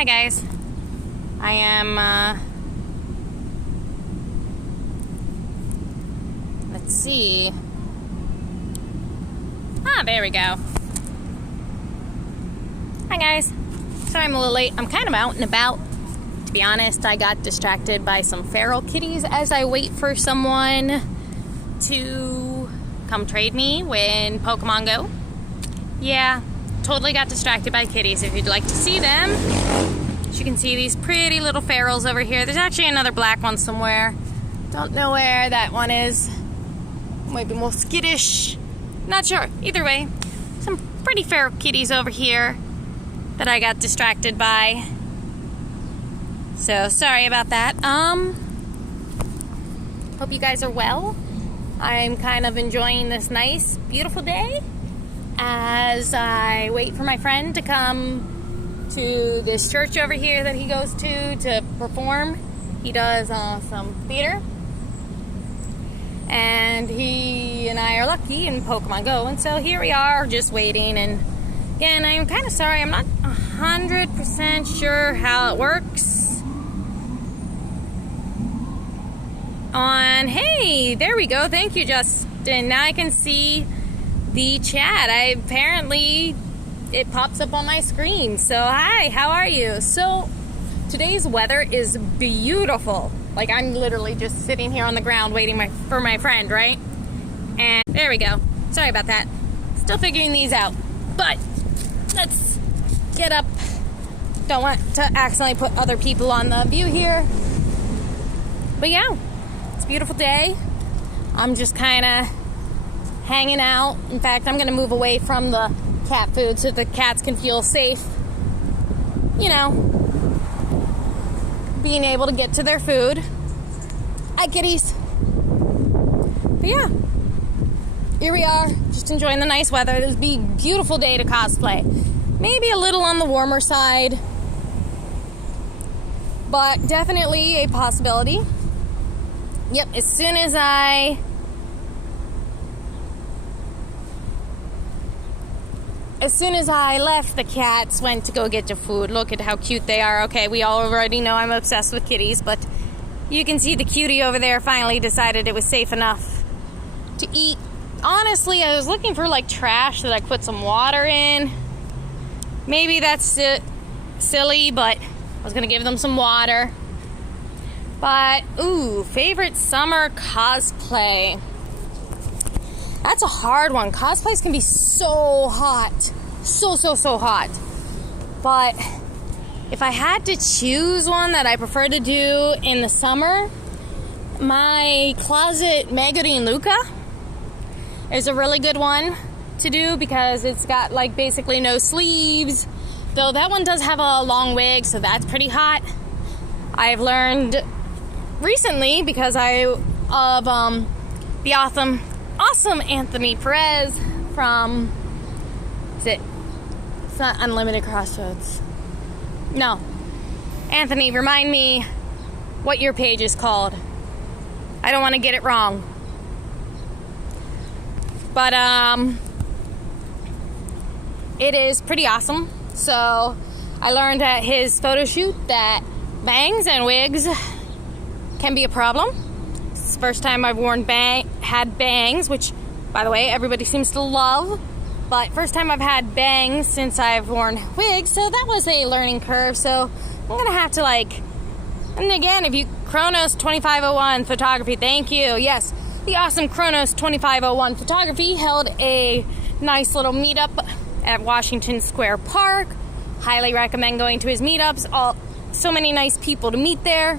Hi guys. I am, let's see. There we go. Hi guys. Sorry I'm a little late. I'm kind of out and about. To be honest, I got distracted by some feral kitties as I wait for someone to come trade me when Pokemon Go. Yeah, totally got distracted by kitties. If you'd like to see them, as you can see these pretty little ferals over here. There's actually another black one somewhere. Don't know where that one is. Might be more skittish. Not sure. Either way, some pretty feral kitties over here that I got distracted by. So sorry about that. Hope you guys are well. I'm kind of enjoying this nice, beautiful day as I wait for my friend to come to this church over here that he goes to perform. He does some theater. And he and I are lucky in Pokemon Go. And so here we are just waiting. And again, I'm kind of sorry. I'm not 100% sure how it works. Hey, there we go. Thank you, Justin. Now I can see the chat. Apparently it pops up on my screen. So hi, how are you? So today's weather is beautiful. Like, I'm literally just sitting here on the ground waiting for my friend, right? And there we go. Sorry about that. Still figuring these out. But let's get up. Don't want to accidentally put other people on the view here. But yeah, it's a beautiful day. I'm just kind of hanging out. In fact, I'm going to move away from the cat food so the cats can feel safe. You know, being able to get to their food. Hi, kitties. But yeah, here we are, just enjoying the nice weather. This would be a beautiful day to cosplay. Maybe a little on the warmer side, but definitely a possibility. Yep, as soon as I left, the cats went to go get your food. Look at how cute they are. Okay, we all already know I'm obsessed with kitties, but you can see the cutie over there finally decided it was safe enough to eat. Honestly, I was looking for like trash that I could put some water in. Maybe that's silly, but I was gonna give them some water. But, ooh, favorite summer cosplay. That's a hard one. Cosplays can be so hot. So hot. But if I had to choose one that I prefer to do in the summer, my closet Magazine Luca is a really good one to do because it's got like basically no sleeves. Though that one does have a long wig, so that's pretty hot. I've learned recently because of the awesome Anthony Perez from, it's not Unlimited Crossroads. No. Anthony, remind me what your page is called. I don't want to get it wrong. But, it is pretty awesome. So, I learned at his photo shoot that bangs and wigs can be a problem. It's the first time I've had bangs, which, by the way, everybody seems to love. But first time I've had bangs since I've worn wigs, so that was a learning curve. So I'm gonna have to and again, if you, Chronos 2501 Photography, thank you. Yes, the awesome Chronos 2501 Photography held a nice little meetup at Washington Square Park. Highly recommend going to his meetups. So many nice people to meet there.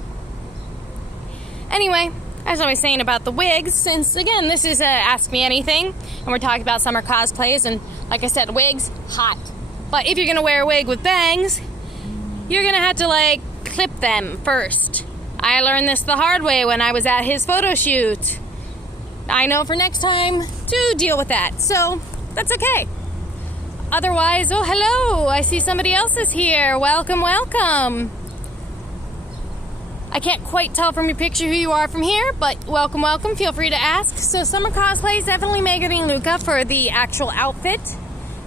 Anyway, as I was saying about the wigs, since again this is Ask Me Anything and we're talking about summer cosplays, and like I said, wigs, hot. But if you're gonna wear a wig with bangs, you're gonna have to clip them first. I learned this the hard way when I was at his photo shoot. I know for next time to deal with that, so that's okay. Otherwise, oh hello, I see somebody else is here. Welcome. I can't quite tell from your picture who you are from here, but welcome. Feel free to ask. So summer cosplay is definitely Magazine Luca for the actual outfit.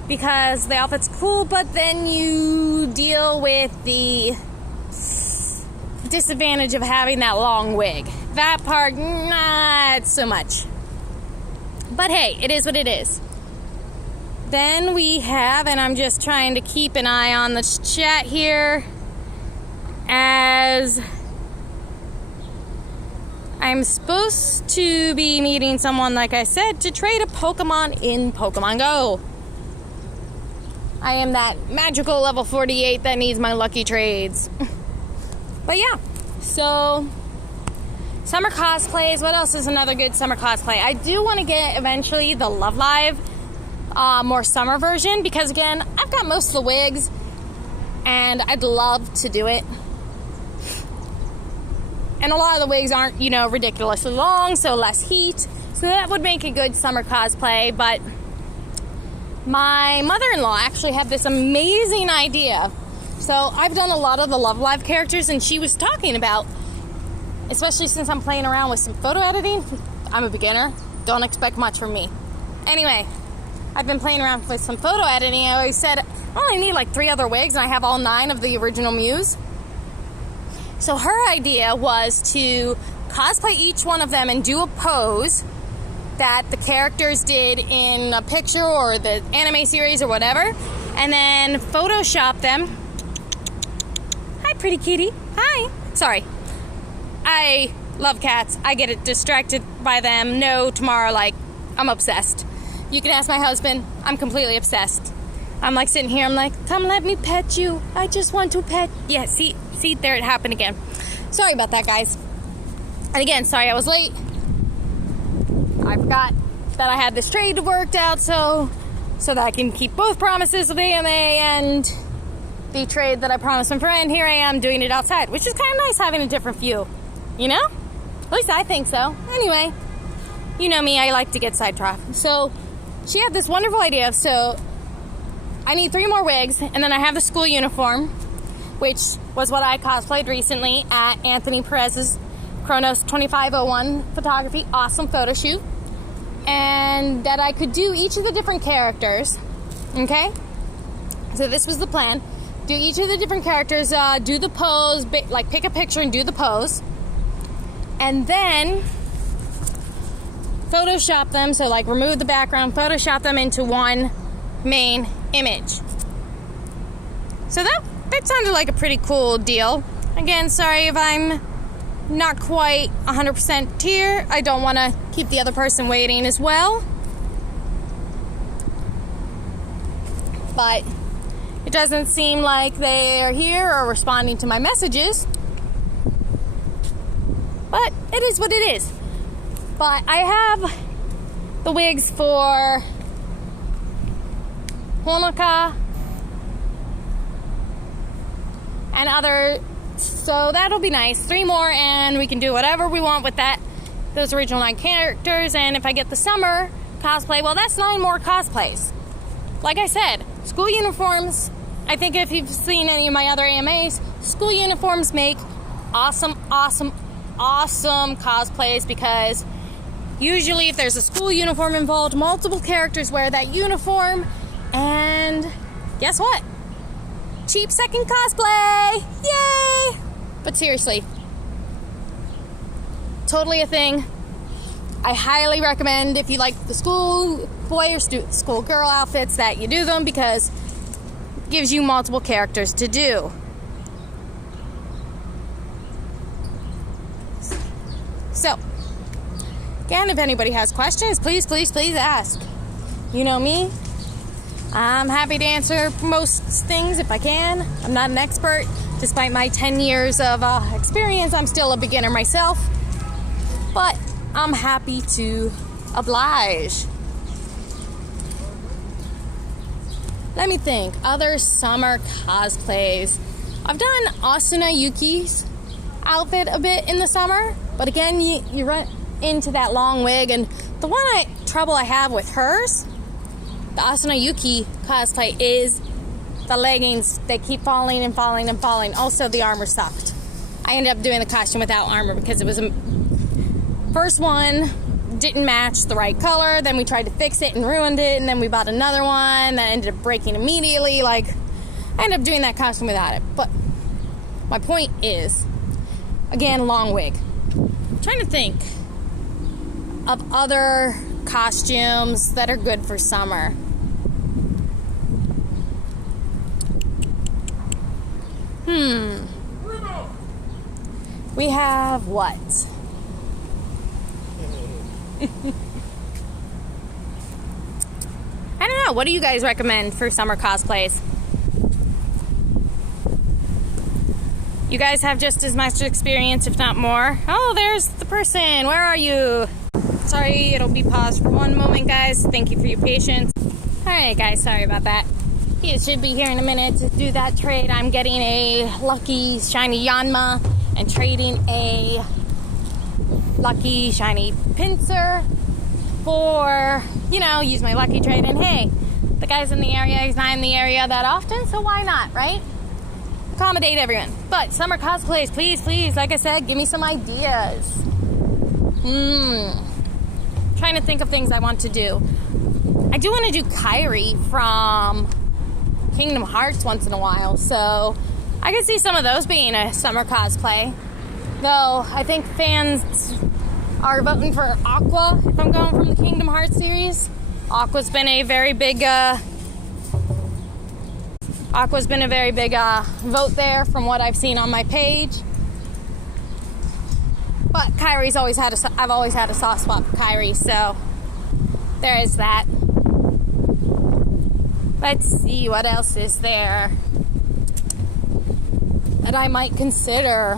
because the outfit's cool, but then you deal with the disadvantage of having that long wig. That part, not so much. But hey, it is what it is. Then we have, and I'm just trying to keep an eye on the chat here, as I'm supposed to be meeting someone, like I said, to trade a Pokemon in Pokemon Go. I am that magical level 48 that needs my lucky trades. But yeah, so summer cosplays. What else is another good summer cosplay? I do want to get eventually the Love Live more summer version, because again, I've got most of the wigs and I'd love to do it. And a lot of the wigs aren't, you know, ridiculously long, so less heat. So that would make a good summer cosplay. But my mother-in-law actually had this amazing idea. So I've done a lot of the Love Live characters, and she was talking about, especially since I'm playing around with some photo editing. I'm a beginner. Don't expect much from me. Anyway, I've been playing around with some photo editing. I always said, I only need like 3 other wigs, and I have all 9 of the original Mews. So her idea was to cosplay each one of them and do a pose that the characters did in a picture or the anime series or whatever, and then Photoshop them. Hi, pretty kitty. Hi. Sorry. I love cats. I get distracted by them. No, tomorrow, like, I'm obsessed. You can ask my husband. I'm completely obsessed. I'm like sitting here, I'm like, come let me pet you. I just want to pet. Yeah, see, there it happened again. Sorry about that, guys. And again, sorry I was late. I forgot that I had this trade worked out so that I can keep both promises of AMA and the trade that I promised my friend. Here I am doing it outside, which is kind of nice having a different view, you know? At least I think so. Anyway, you know me, I like to get sidetracked. So she had this wonderful idea. So I need 3 more wigs, and then I have the school uniform, which was what I cosplayed recently at Anthony Perez's Chronos 2501 photography. Awesome photo shoot. And that I could do each of the different characters. Okay? So this was the plan. Do each of the different characters, do the pose, like pick a picture and do the pose. And then Photoshop them, so like remove the background, Photoshop them into one main image. So that sounded like a pretty cool deal. Again, sorry if I'm not quite 100% here. I don't want to keep the other person waiting as well. But it doesn't seem like they are here or responding to my messages. But it is what it is. But I have the wigs for Honoka and other, so that'll be nice. 3 more and we can do whatever we want with those original 9 characters. And if I get the summer cosplay, well, that's 9 more cosplays. Like I said, school uniforms, I think if you've seen any of my other AMAs, school uniforms make awesome cosplays, because usually if there's a school uniform involved, multiple characters wear that uniform, and guess what? Cheap second cosplay! Yay! But seriously, totally a thing. I highly recommend, if you like the school boy or school girl outfits, that you do them, because it gives you multiple characters to do. So, again, if anybody has questions, please ask. You know me. I'm happy to answer most things if I can. I'm not an expert. Despite my 10 years of experience, I'm still a beginner myself. But I'm happy to oblige. Let me think. Other summer cosplays. I've done Asuna Yuki's outfit a bit in the summer. But again, you run into that long wig. And the trouble I have with hers, the Asuna Yuki cosplay, is the leggings. They keep falling and falling and falling. Also, the armor sucked. I ended up doing the costume without armor because it was first one didn't match the right color. Then we tried to fix it and ruined it, and then we bought another one that ended up breaking immediately. Like, I ended up doing that costume without it. But my point is, again, long wig. I'm trying to think of other costumes that are good for summer. We have what? I don't know. What do you guys recommend for summer cosplays? You guys have just as much experience, if not more. Oh, there's the person. Where are you? Sorry, it'll be paused for one moment, guys. Thank you for your patience. All right, guys. Sorry about that. He should be here in a minute to do that trade. I'm getting a lucky shiny Yanma and trading a lucky shiny pincer for, you know, use my lucky trade. And hey, the guy's in the area. He's not in the area that often, so why not, right? Accommodate everyone. But summer cosplays, please, like I said, give me some ideas. Trying to think of things I want to do. I do want to do Kairi from Kingdom Hearts once in a while, so I could see some of those being a summer cosplay. Though I think fans are voting for Aqua if I'm going from the Kingdom Hearts series. Aqua's been a very big vote there from what I've seen on my page. But Kairi's I've always had a soft spot for Kairi, so there is that. Let's see, what else is there that I might consider?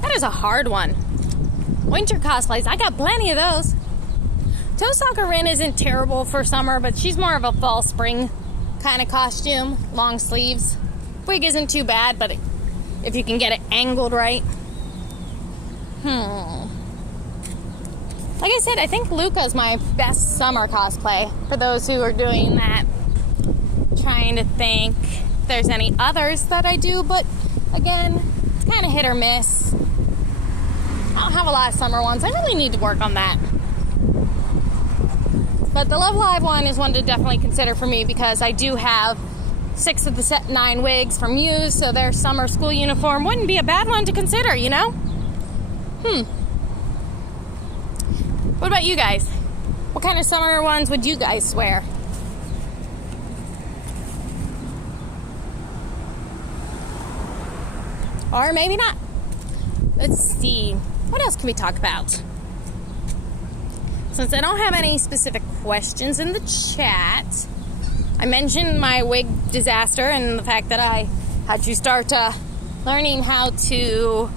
That is a hard one. Winter cosplays, I got plenty of those. Tosaka Rin isn't terrible for summer, but she's more of a fall spring kind of costume. Long sleeves. Wig isn't too bad, but if you can get it angled right. Like I said, I think Luca's my best summer cosplay for those who are doing that. Trying to think if there's any others that I do, but again, it's kind of hit or miss. I don't have a lot of summer ones. I really need to work on that. But the Love Live one is one to definitely consider for me because I do have 6 of the set 9 wigs from Muse, so their summer school uniform wouldn't be a bad one to consider, you know? What about you guys? What kind of summer ones would you guys wear? Or maybe not. Let's see. What else can we talk about? Since I don't have any specific questions in the chat, I mentioned my wig disaster and the fact that I had to start learning how to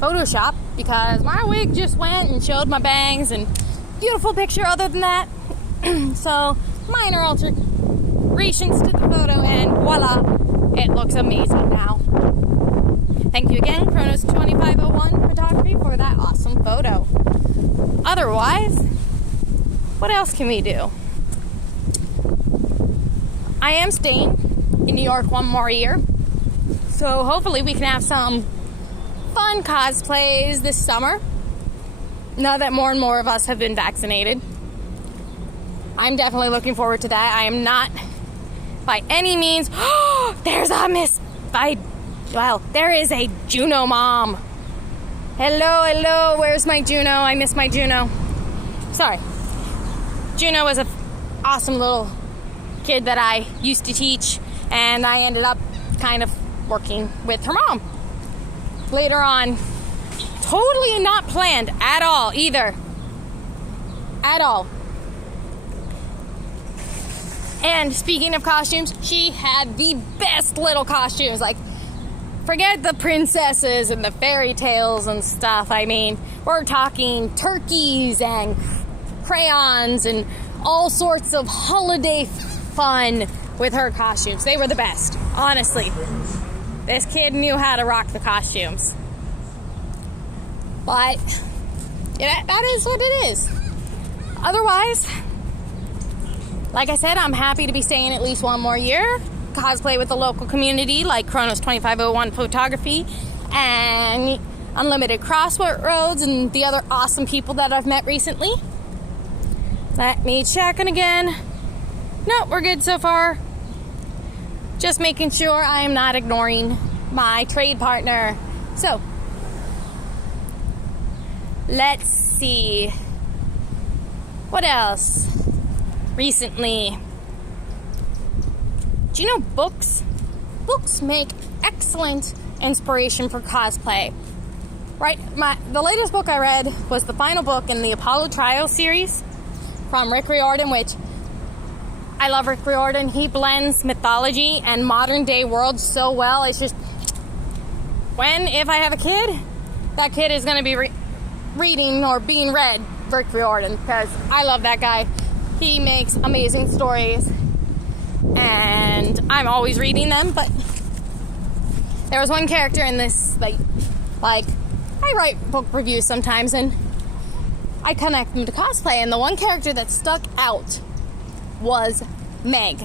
Photoshop because my wig just went and showed my bangs and beautiful picture other than that. So minor alterations to the photo and voila, it looks amazing now. Thank you again, Chronos 2501 Photography, for that awesome photo. Otherwise, what else can we do? I am staying in New York one more year, so hopefully we can have some fun cosplays this summer, now that more and more of us have been vaccinated. I'm definitely looking forward to that. I am not by any means, there's a there is a Juno mom. Hello, where's my Juno? I miss my Juno. Sorry. Juno was an awesome little kid that I used to teach, and I ended up kind of working with her mom later on. Totally not planned at all either. At all. And speaking of costumes, she had the best little costumes. Like, forget the princesses and the fairy tales and stuff. I mean, we're talking turkeys and crayons and all sorts of holiday fun with her costumes. They were the best, honestly. This kid knew how to rock the costumes. But yeah, that is what it is. Otherwise, like I said, I'm happy to be staying at least one more year. Cosplay with the local community like Chronos 2501 Photography and Unlimited Crossroads and the other awesome people that I've met recently. Let me check in again. No, we're good so far. Just making sure I am not ignoring my trade partner. So, let's see. What else? Recently. Do you know books? Books make excellent inspiration for cosplay. Right? The latest book I read was the final book in the Apollo Trial series from Rick Riordan, which I love Rick Riordan. He blends mythology and modern day world so well. It's just, if I have a kid, that kid is going to be reading or being read Rick Riordan, because I love that guy. He makes amazing stories and I'm always reading them. But there was one character in this, like I write book reviews sometimes and I connect them to cosplay, and the one character that stuck out was Meg.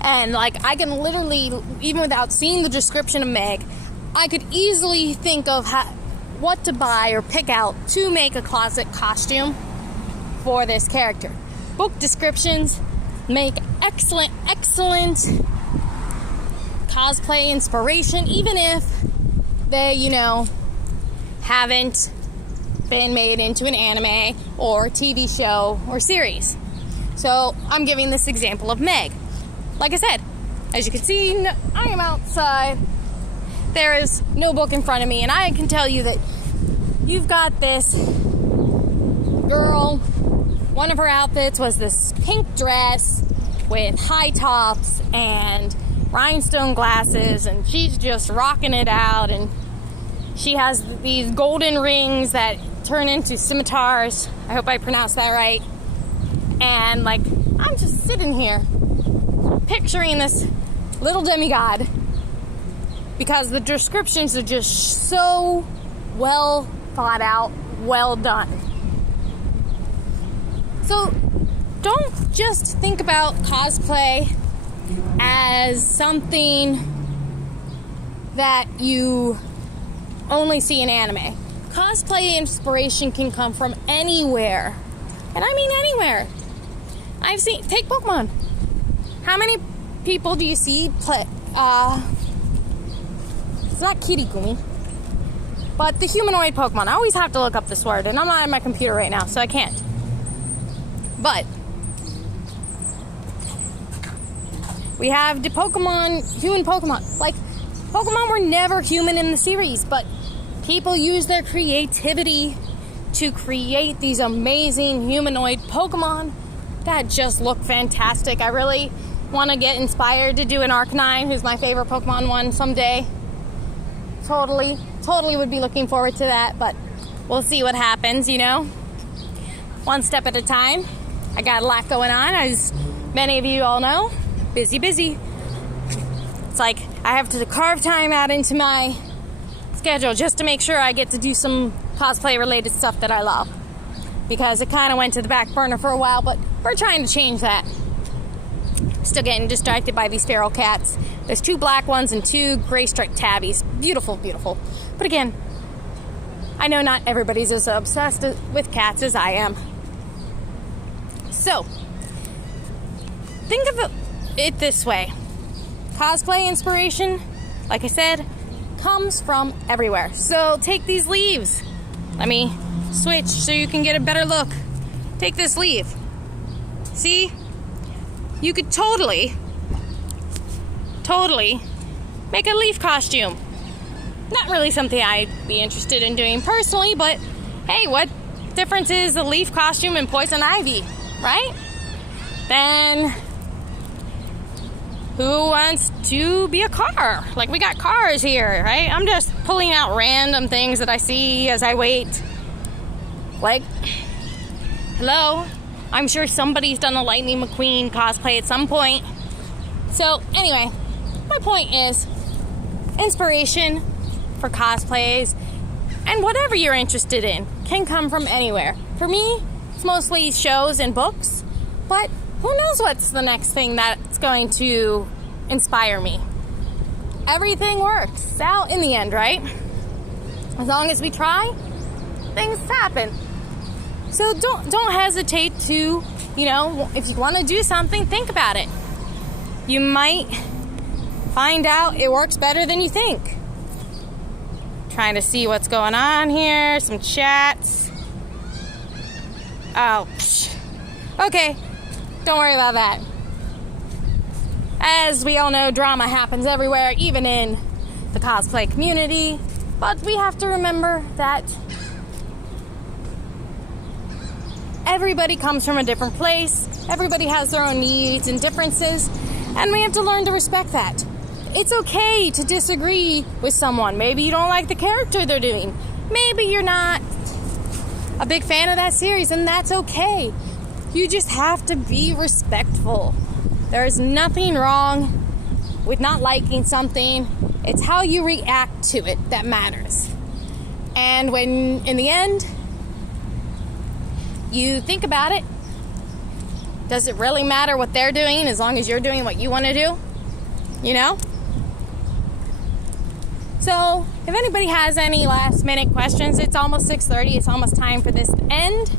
And like, I can literally, even without seeing the description of Meg, I could easily think of what to buy or pick out to make a closet costume for this character. Book descriptions make excellent cosplay inspiration, even if they, haven't been made into an anime or TV show or series. So I'm giving this example of Meg. Like I said, as you can see, I am outside. There is no book in front of me, and I can tell you that you've got this girl. One of her outfits was this pink dress with high tops and rhinestone glasses, and she's just rocking it out, and she has these golden rings that turn into scimitars. I hope I pronounced that right. And like, I'm just sitting here picturing this little demigod because the descriptions are just so well thought out, well done. So don't just think about cosplay as something that you only see in anime. Cosplay inspiration can come from anywhere. And I mean anywhere. Take Pokemon. How many people do you see play, it's not Kirigumi, but the humanoid Pokemon. I always have to look up this word, and I'm not on my computer right now, so I can't. But we have the human Pokemon. Like, Pokemon were never human in the series, but people use their creativity to create these amazing humanoid Pokemon that just look fantastic. I really want to get inspired to do an Arcanine, who's my favorite Pokemon one, someday. Totally would be looking forward to that, but we'll see what happens, one step at a time. I got a lot going on, as many of you all know. Busy. It's like I have to carve time out into my schedule just to make sure I get to do some cosplay related stuff that I love, because it kind of went to the back burner for a while, but we're trying to change that. Still getting distracted by these feral cats. There's 2 black ones and 2 gray striped tabbies. Beautiful. But again, I know not everybody's as obsessed with cats as I am. So think of it this way. Cosplay inspiration, like I said, comes from everywhere. So take these leaves. Let me switch so you can get a better look. Take this leaf. See? You could totally make a leaf costume. Not really something I'd be interested in doing personally, but hey, what difference is a leaf costume and poison ivy, right? Then who wants to be a car? Like, we got cars here, right? I'm just pulling out random things that I see as I wait. Like, hello? I'm sure somebody's done a Lightning McQueen cosplay at some point. So, anyway, my point is, inspiration for cosplays and whatever you're interested in can come from anywhere. For me, it's mostly shows and books, but who knows what's the next thing that's going to inspire me. Everything works out in the end, right? As long as we try, things happen. So don't hesitate to, if you want to do something, think about it. You might find out it works better than you think. Trying to see what's going on here. Some chats. Oh, okay. Don't worry about that. As we all know, drama happens everywhere, even in the cosplay community. But we have to remember that everybody comes from a different place. Everybody has their own needs and differences. And we have to learn to respect that. It's okay to disagree with someone. Maybe you don't like the character they're doing. Maybe you're not a big fan of that series, and that's okay. You just have to be respectful. There's nothing wrong with not liking something. It's how you react to it that matters. And when, in the end, you think about it, does it really matter what they're doing as long as you're doing what you want to do? So, if anybody has any last minute questions, it's almost 6:30. It's almost time for this to end.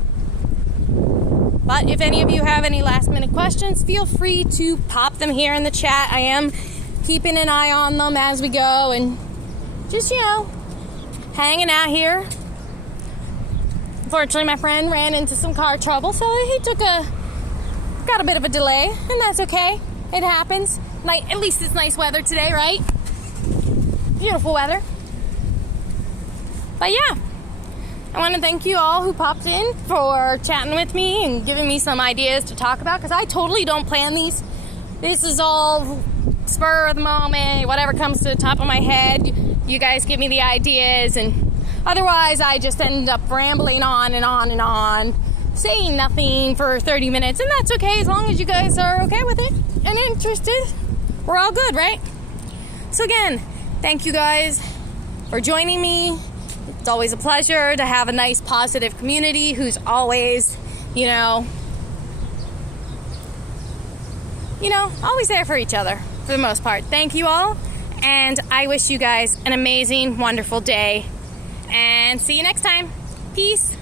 But if any of you have any last minute questions, feel free to pop them here in the chat. I am keeping an eye on them as we go and just, hanging out here. Unfortunately, my friend ran into some car trouble, so he got a bit of a delay, and that's okay. It happens. At least it's nice weather today, right? Beautiful weather. But yeah, I want to thank you all who popped in for chatting with me and giving me some ideas to talk about, because I totally don't plan these. This is all spur of the moment, whatever comes to the top of my head. You guys give me the ideas, and otherwise I just end up rambling on and on and on, saying nothing for 30 minutes, and that's okay as long as you guys are okay with it and interested. We're all good, right? So again, thank you guys for joining me. It's always a pleasure to have a nice, positive community who's always, always there for each other for the most part. Thank you all, and I wish you guys an amazing, wonderful day, and see you next time. Peace.